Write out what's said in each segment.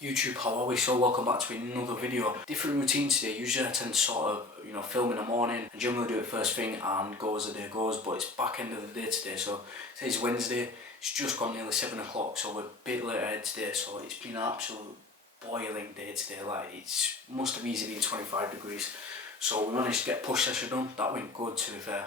YouTube, how are we? So welcome back to another video. Different routine today. Usually I tend to sort of, film in the morning and generally do it first thing and go as the day goes, but it's back end of the day today. So today's Wednesday, it's just gone nearly 7 o'clock, so we're a bit later ahead today, so it's been an absolute boiling day today. Like, it's must have easily been 25 degrees. So we managed to get a push session done. That went good, to be fair,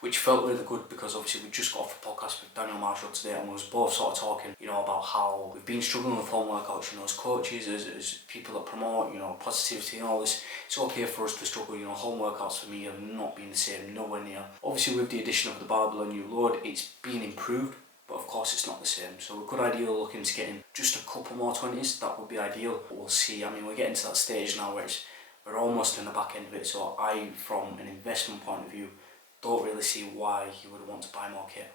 which felt really good because obviously we just got off a podcast with Daniel Marshall today, and we was both sort of talking, about how we've been struggling with home workouts, as coaches, as people that promote, positivity and all this. It's okay for us to struggle, home workouts for me have not been the same, nowhere near. Obviously with the addition of the barbell and new load, it's been improved, but of course it's not the same. So we're good ideal looking to getting just a couple more 20s, that would be ideal. But we'll see. I mean, we're getting to that stage now where we're almost in the back end of it, so I, from an investment point of view, don't really see why you would want to buy more kit.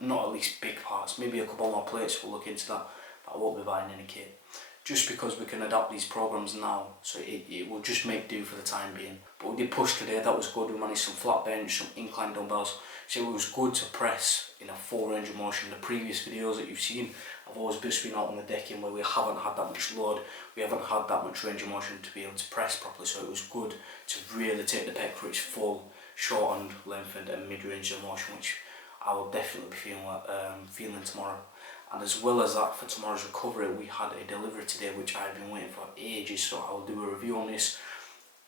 Not at least big parts, maybe a couple more plates, we'll look into that, but I won't be buying any kit. Just because we can adapt these programs now, so it will just make do for the time being. But we did push today, that was good. We managed some flat bench, some incline dumbbells, so it was good to press in a full range of motion. The previous videos that you've seen, I've always just been out on the decking where we haven't had that much load, we haven't had that much range of motion to be able to press properly, so it was good to really take the pec for its full, shortened, lengthened and mid-range of motion, which I will definitely be feeling tomorrow. And as well as that, for tomorrow's recovery, we had a delivery today which I've been waiting for ages, so I will do a review on this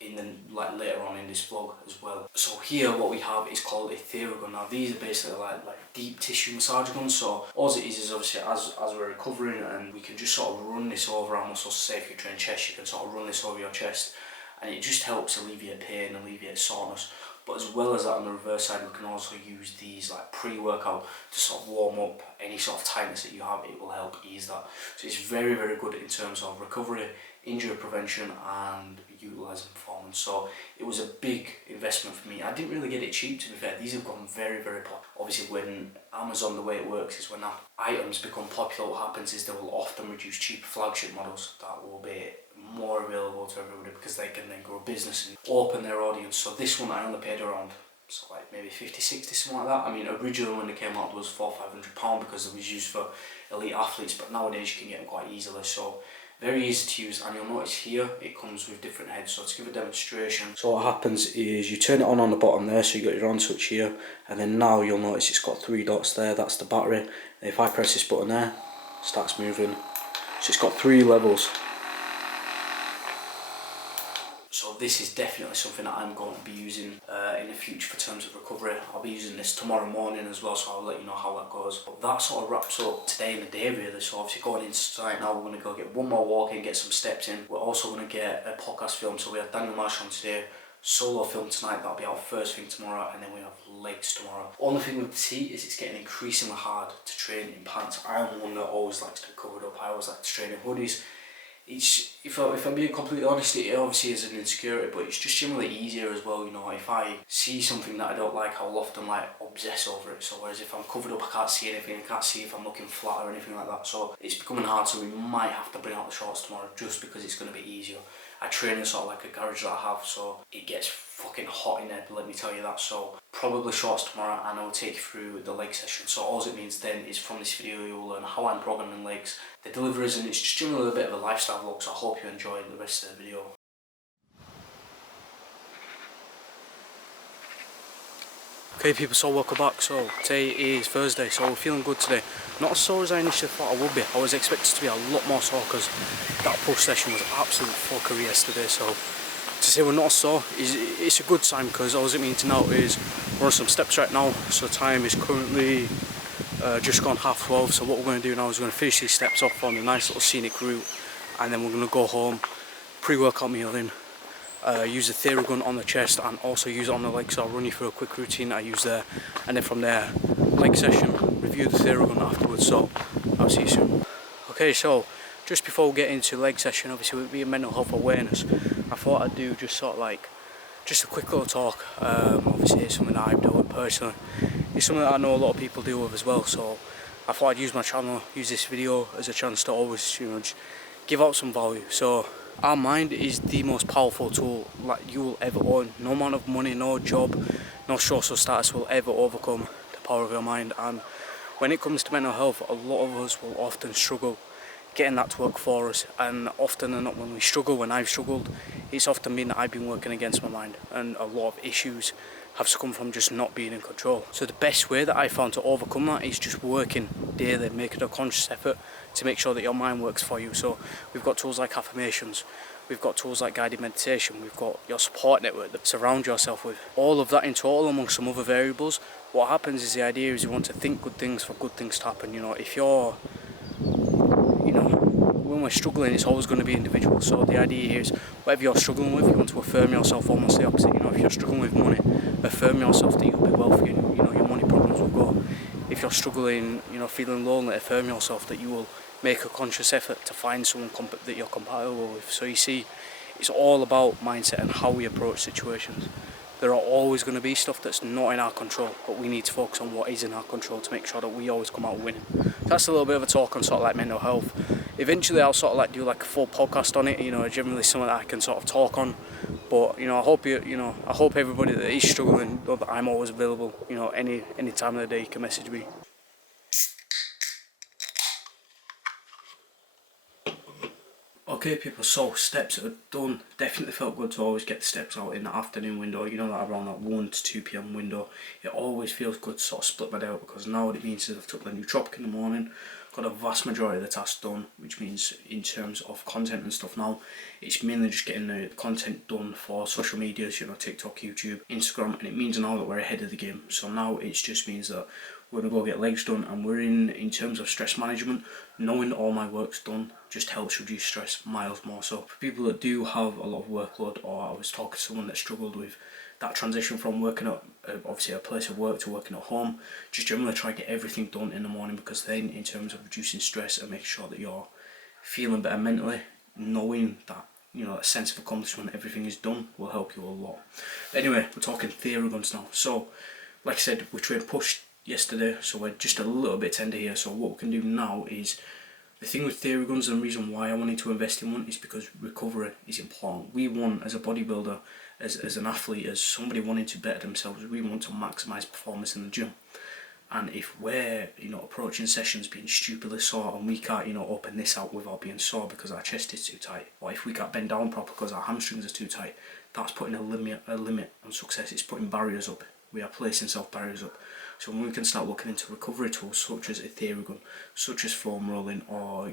later on in this vlog as well. So here what we have is called a Thera gun. Now these are basically like deep tissue massage guns, so all it is obviously as we're recovering, and we can just sort of run this over our muscles. Say if you train chest, you can sort of run this over your chest, and it just helps alleviate pain, alleviate soreness. But as well as that, on the reverse side, we can also use these like pre-workout to sort of warm up any sort of tightness that you have. It will help ease that. So it's very, very good in terms of recovery, injury prevention and utilising performance. So it was a big investment for me. I didn't really get it cheap, to be fair. These have gone very, very popular. Obviously when Amazon, the way it works is when items become popular, what happens is they will often reduce cheaper flagship models that will be more available to everybody, because they can then grow a business and open their audience. So this one I only paid around, so like maybe 50, 60, something like that. I mean, originally when they came out it was £400-500 because it was used for elite athletes, but nowadays you can get them quite easily. So very easy to use, and you'll notice here it comes with different heads. So to give a demonstration, so what happens is you turn it on the bottom there, so you got your on switch here, and then now you'll notice it's got 3 dots there, that's the battery. And if I press this button there, it starts moving. So it's got 3 levels. So this is definitely something that I'm going to be using in the future for terms of recovery. I'll be using this tomorrow morning as well, so I'll let you know how that goes. But that sort of wraps up today in the day really. So obviously going inside now, we're going to go get one more walk in, get some steps in. We're also going to get a podcast film. So we have Daniel Marshall today, solo film tonight, that'll be out first thing tomorrow, and then we have legs tomorrow. Only thing with the tea is it's getting increasingly hard to train in pants. I'm one that always likes to be covered up. I always like to train in hoodies. If I'm being completely honest, it obviously is an insecurity, but it's just generally easier as well. If I see something that I don't like, I'll often obsess over it. So whereas if I'm covered up, I can't see anything, I can't see if I'm looking flat or anything like that. So it's becoming hard, so we might have to bring out the shorts tomorrow just because it's going to be easier. I train in sort of like a garage that I have, so it gets fucking hot in there, let me tell you that. So probably shorts tomorrow, and I'll take you through the leg session. So all it means then is from this video you'll learn how I'm programming legs, the deliveries, and it's just generally a bit of a lifestyle vlog, so I hope you enjoy the rest of the video. Okay people, so welcome back. So today is Thursday, so we're feeling good today. Not as sore as I initially thought I would be. I was expected to be a lot more sore because that push session was absolute fuckery yesterday. So to say we're not sore it's a good sign, because all it means to know is we're on some steps right now. So time is currently just gone 12:30. So what we're going to do now is we're going to finish these steps off on a nice little scenic route, and then we're going to go home, pre-workout meal in, use the Thera gun on the chest and also use it on the legs. So I'll run you through a quick routine I use there, and then from there, leg session, review the Thera gun afterwards. So I'll see you soon. Okay, so just before we get into leg session, obviously with being mental health awareness, I thought I'd do just sort of just a quick little talk. Obviously it's something that I've dealt with personally. It's something that I know a lot of people deal with as well, so I thought I'd use my channel, use this video as a chance to always, just give out some value. So our mind is the most powerful tool you will ever own. No amount of money, no job, no social status will ever overcome the power of your mind. And when it comes to mental health, a lot of us will often struggle getting that to work for us. And often than not, when we struggle, when I've struggled, it's often been that I've been working against my mind, and a lot of issues have come from just not being in control. So the best way that I found to overcome that is just working daily, making a conscious effort to make sure that your mind works for you. So we've got tools like affirmations, we've got tools like guided meditation, we've got your support network that surround yourself with. All of that in total, amongst some other variables, what happens is the idea is you want to think good things for good things to happen. If you're, when we're struggling, it's always going to be individual. So the idea here is whatever you're struggling with, you want to affirm yourself almost the opposite. If you're struggling with money, affirm yourself that you'll be wealthy and your money problems will go. If you're struggling, feeling lonely, affirm yourself that you will make a conscious effort to find someone that you're compatible with. So you see, it's all about mindset and how we approach situations. There are always going to be stuff that's not in our control, but we need to focus on what is in our control to make sure that we always come out winning. That's a little bit of a talk on sort of like mental health. Eventually I'll sort of like do like a full podcast on it, generally something that I can sort of talk on. But I hope I hope everybody that is struggling, know that I'm always available. Any time of the day you can message me. Okay people, so steps are done. Definitely felt good to always get the steps out in the afternoon window, that around that 1 to 2 p.m. window. It always feels good to sort of split my day out, because now what it means is I've took the nootropic in the morning, got a vast majority of the tasks done, which means in terms of content and stuff now, it's mainly just getting the content done for social medias, TikTok, YouTube, Instagram, and it means now that we're ahead of the game. So now it just means that we're going to go get legs done, and we're in terms of stress management, knowing all my work's done just helps reduce stress miles more. So for people that do have a lot of workload, or I was talking to someone that struggled with that transition from working at obviously a place of work to working at home, just generally try to get everything done in the morning, because then in terms of reducing stress and making sure that you're feeling better mentally, knowing that a sense of accomplishment, everything is done, will help you a lot. Anyway, we're talking Thera guns now. So like I said, we trained push yesterday, so we're just a little bit tender here. So what we can do now is, the thing with Thera guns, and the reason why I wanted to invest in one, is because recovery is important. We want, as a bodybuilder, as an athlete, as somebody wanting to better themselves, we want to maximise performance in the gym. And if we're approaching sessions being stupidly sore, and we can't open this out without being sore because our chest is too tight, or if we can't bend down proper because our hamstrings are too tight, that's putting a limit on success. It's putting barriers up. We are placing self barriers up. So when we can start looking into recovery tools such as a Thera gun, such as foam rolling, or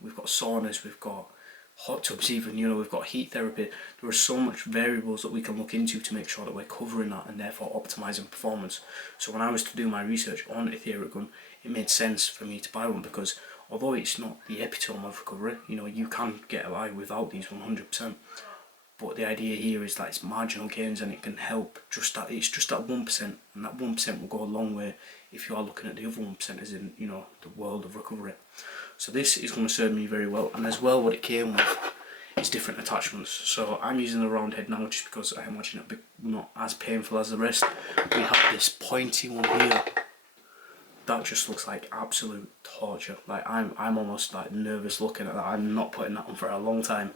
we've got saunas, we've got hot tubs, even we've got heat therapy. There are so much variables that we can look into to make sure that we're covering that and therefore optimizing performance. So when I was to do my research on a Thera gun, it made sense for me to buy one, because although it's not the epitome of recovery, you can get away without these 100%. But the idea here is that it's marginal gains, and it can help it's just that 1%, and that 1% will go a long way if you are looking at the other 1% as in, the world of recovery. So this is going to serve me very well, and as well what it came with is different attachments. So I'm using the round head now just because I imagine it'll be not as painful as the rest. We have this pointy one here. That just looks like absolute torture. Like I'm almost like nervous looking at that. I'm not putting that on for a long time.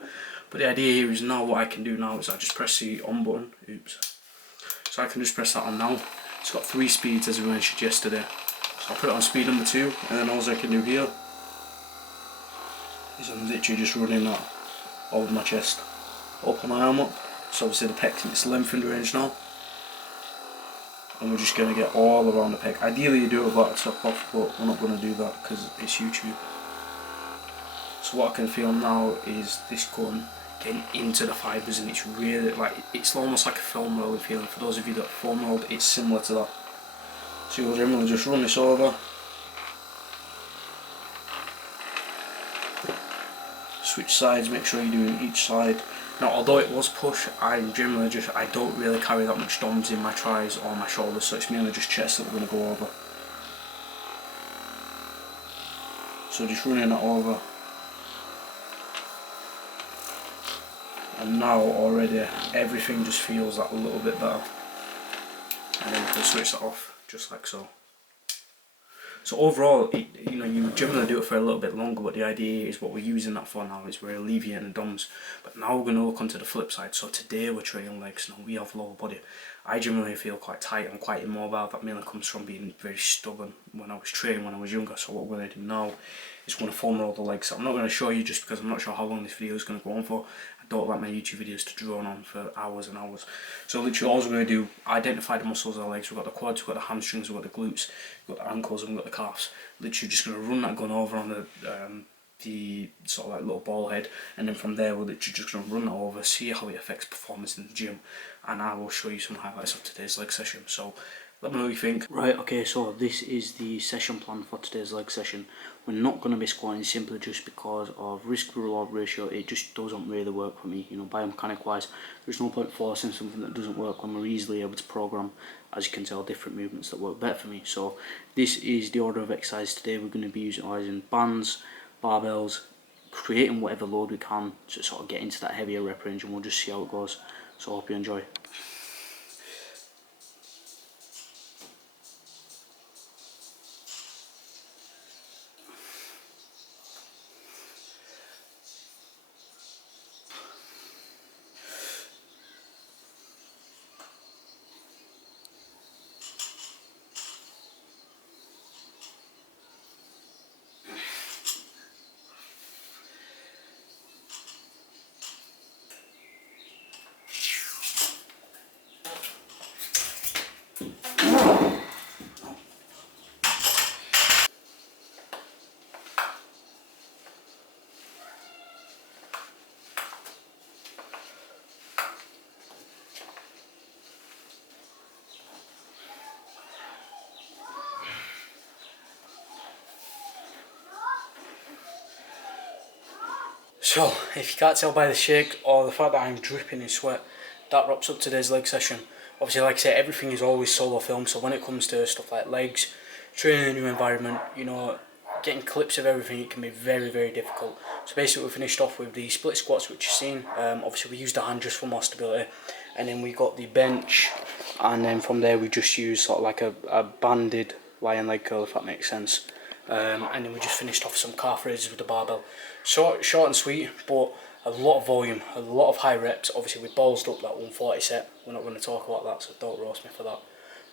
But the idea here is now what I can do now is I just press the on button. Oops. So I can just press that on now. It's got 3 speeds as we mentioned yesterday. So I'll put it on speed number 2, and then all I can do here is I'm literally just running that over my chest. Open my arm up. So obviously the pec in its lengthened range now. And we're just going to get all around the peg. Ideally you do it without the top off, but we're not going to do that because it's YouTube. So what I can feel now is this gun getting into the fibres, and it's really it's almost like a foam rolling feeling. For those of you that foam rolled, it's similar to that. So you'll generally just run this over, switch sides, make sure you're doing each side. Now, although it was push, I don't really carry that much DOMs in my tries or my shoulders, so it's mainly just chest that we're going to go over. So just running that over. And now already everything just feels that a little bit better. And then we can switch that off, just like so. So overall, you generally do it for a little bit longer, but the idea is what we're using that for now is we're alleviating the DOMs. But now we're going to look onto the flip side. So today we're training legs. Now we have lower body. I generally feel quite tight and quite immobile. That mainly comes from being very stubborn when I was training when I was younger. So what we're going to do now just want to film all the legs. So I'm not going to show you just because I'm not sure how long this video is going to go on for. I don't like my YouTube videos to drone on for hours and hours. So literally all we're going to do, identify the muscles of the legs. We've got the quads, we've got the hamstrings, we've got the glutes, we've got the ankles, and we've got the calves. Literally just going to run that gun over on the sort of like little ball head, and then from there we're literally just going to run that over, see how it affects performance in the gym, and I will show you some highlights of today's leg session. So let me know what you think. Right, okay, so this is the session plan for today's leg session. We're not going to be squatting simply just because of risk reward ratio. It just doesn't really work for me, you know, biomechanic wise. There's no point forcing something that doesn't work when we're easily able to program, as you can tell, different movements that work better for me. So this is the order of exercise today. We're going to be using bands, barbells, creating whatever load we can to sort of get into that heavier rep range, and we'll just see how it goes. So I hope you enjoy. So, if you can't tell by the shake or the fact that I'm dripping in sweat, that wraps up today's leg session. Obviously, like I say, everything is always solo film, so when it comes to stuff like legs, training in a new environment, you know, getting clips of everything, it can be very, very difficult. So basically we finished off with the split squats, which you've seen. Obviously we used the hand just for more stability, and then we got the bench, and then from there we just used sort of like a banded lying leg curl, if that makes sense. And then we just finished off some calf raises with the barbell. Short and sweet, but a lot of volume, a lot of high reps. Obviously we ballsed up that 140 set. We're not going to talk about that, so don't roast me for that.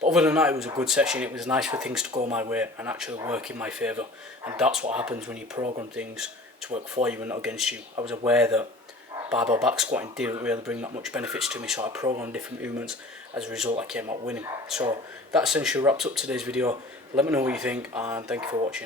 But other than that, it was a good session. It was nice for things to go my way and actually work in my favour. And that's what happens when you program things to work for you and not against you. I was aware that barbell back squatting didn't really bring that much benefits to me, so I programmed different movements. As a result, I came out winning. So that essentially wraps up today's video. Let me know what you think, and thank you for watching.